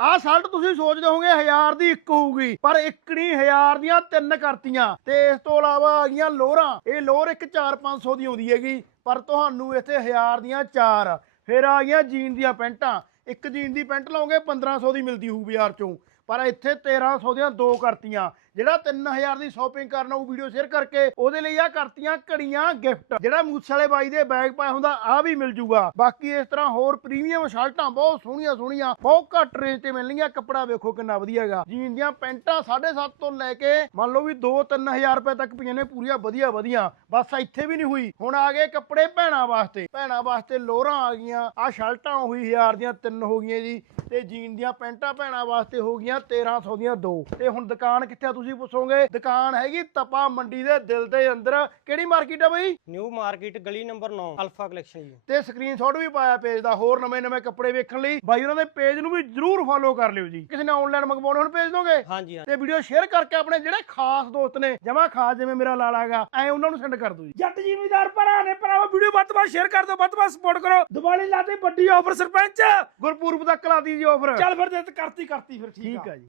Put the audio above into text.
ਆਹ ਸ਼ਰਟ ਤੁਸੀਂ ਸੋਚਦੇ ਹੋਗੇ 1000 ਦੀ ਇੱਕ ਹੋਊਗੀ, ਪਰ ਇੱਕ ਨਹੀਂ 1000 ਦੀਆਂ ਤਿੰਨ ਕਰਤੀਆਂ। ਤੇ ਇਸ ਤੋਂ ਇਲਾਵਾ ਆ ਗਈਆਂ ਲੋਰਾਂ ਇਹ ਲੋਰ ਇੱਕ 4-500 ਦੀ ਆਉਂਦੀ ਹੈਗੀ, ਪਰ ਤੁਹਾਨੂੰ ਇੱਥੇ 1000 ਦੀਆਂ ਚਾਰ। ਫਿਰ ਆ ਗਈਆਂ ਜੀਨ ਦੀਆਂ ਪੈਂਟਾਂ। ਇੱਕ ਜੀਨ ਦੀ ਪੈਂਟ ਲਓਗੇ 1500 ਦੀ ਮਿਲਦੀ ਹੋਊ ਬਾਜ਼ਾਰ ਚੋਂ। ਪਰ ਇੱਥੇ 1300 ਦੀਆਂ ਦੋ ਕਰਤੀਆਂ। ਜਿਹੜਾ 3000 ਦੀ ਸ਼ਾਪਿੰਗ ਕਰਨਾ ਉਹ ਵੀਡੀਓ ਸ਼ੇਅਰ ਕਰਕੇ, ਉਹਦੇ ਲਈ ਆ ਕਰਤੀਆਂ ਘੜੀਆਂ ਗਿਫਟ ਜਿਹੜਾ ਮੂਸੇ ਵਾਲੇ ਬਾਈ ਦੇ ਬੈਗ ਪਾਇਆ ਹੁੰਦਾ ਆ ਵੀ ਮਿਲ ਜੂਗਾ। ਬਾਕੀ ਇਸ ਤਰ੍ਹਾਂ ਹੋਰ ਪ੍ਰੀਮੀਅਮ ਸ਼ਰਟਾਂ ਬਹੁਤ ਸੋਹਣੀਆਂ ਸੋਹਣੀਆਂ, ਬਹੁਤ ਘੱਟ ਰੇਂਜ ਤੇ ਮਿਲਣਗੀਆਂ। ਕੱਪੜਾ ਵੇਖੋ ਕਿੰਨਾ ਵਧੀਆ ਹੈਗਾ। ਜੀਨ ਦੀਆਂ ਪੈਂਟਾਂ 7.5 ਤੋਂ ਲੈ ਕੇ, ਮੰਨ ਲਓ ਵੀ 2-3000 ਰੁਪਏ ਤੱਕ ਪਈਆਂ ਨੇ, ਪੂਰੀਆਂ ਵਧੀਆ ਵਧੀਆ। ਬਸ ਇੱਥੇ ਵੀ ਨਹੀਂ ਹੋਈ। ਹੁਣ ਆ ਗਏ ਕੱਪੜੇ ਭੈਣਾਂ ਵਾਸਤੇ। ਭੈਣਾਂ ਵਾਸਤੇ ਲੋਰਾਂ ਆ ਗਈਆਂ। ਆ ਸ਼ਰਟਾਂ ਉਹੀ 1000 ਦੀਆਂ, ਤਿੰਨ ਹੋ ਗਈਆਂ ਜੀ। ਤੇ ਜੀਨ ਦੀਆਂ ਪੈਂਟਾਂ ਭੈਣਾਂ ਵਾਸਤੇ ਹੋ ਗਈਆਂ 1300 ਦੀਆਂ ਦੋ। ਤੇ ਹੁਣ ਦੁਕਾਨ ਕਿੱਥੇ ਆ ਤੁਸੀਂ? ਪੁੱਛੋਗੇ ਦੁਕਾਨ ਹੈਗੀ ਤਪਾ ਮੰਡੀ ਦੇ ਦਿਲ ਦੇ ਅੰਦਰ। ਕਿਹੜੀ ਮਾਰਕੀਟ ਆ ਬਈ? ਨਿਊ ਮਾਰਕੀਟ ਗਲੀ ਨੰਬਰ 9 ਅਲਫਾ ਕਲੈਕਸ਼ਨ ਜੀ। ਤੇ ਸਕਰੀਨਸ਼ਾਟ ਵੀ ਪਾਇਆ ਪੇਜ ਦਾ ਹੋਰ ਨਵੇਂ ਨਵੇਂ ਕੱਪੜੇ ਵੇਖਣ ਲਈ। ਬਾਈ ਉਹਨਾਂ ਦੇ ਪੇਜ ਨੂੰ ਵੀ ਜਰੂਰ ਫੋਲੋ ਕਰ ਲਿਓ ਜੀ। ਕਿਸੇ ਨੇ ਆਨਲਾਈਨ ਮੰਗਵਾਉਣੇ ਹੁਣ ਭੇਜ ਦੋਗੇ? ਹਾਂਜੀ ਤੇ ਵੀਡੀਓ ਸ਼ੇਅਰ ਕਰਕੇ ਆਪਣੇ ਜਿਹੜੇ ਖਾਸ ਦੋਸਤ ਨੇ ਜਮਾ ਖਾਸ ਜਿਵੇਂ ਮੇਰਾ ਲਾਲਾ ਹੈਗਾ ਐ ਉਹਨਾਂ ਨੂੰ ਸੈਂਡ ਕਰ ਦਿਓ ਜੀ। ਜੱਟ ਜ਼ਿਮੀਦਾਰ ਭਰਾ ਨੇ ਭਰਾਵਾ ਵੀਡੀਓ ਵੱਧ ਵੱਧ ਸ਼ੇਅਰ ਕਰ ਦਿਓ ਵੱਧ ਵੱਧ ਸਪੋਰਟ ਕਰੋ। ਦੀਵਾਲੀ ਲਾਤੇ ਵੱਡੀ ਆਫਰ ਸਰਪੰਚ। ਗੁਰਪੂਰਬ ਤੱਕ ਲਾਤੀ ਜੀ ਆਫਰ ਚੱਲ ਫਿਰ ਤੇ ਕਰਤੀ ਕਰਤੀ ਫਿਰ ਠੀਕ ਆ ਜੀ।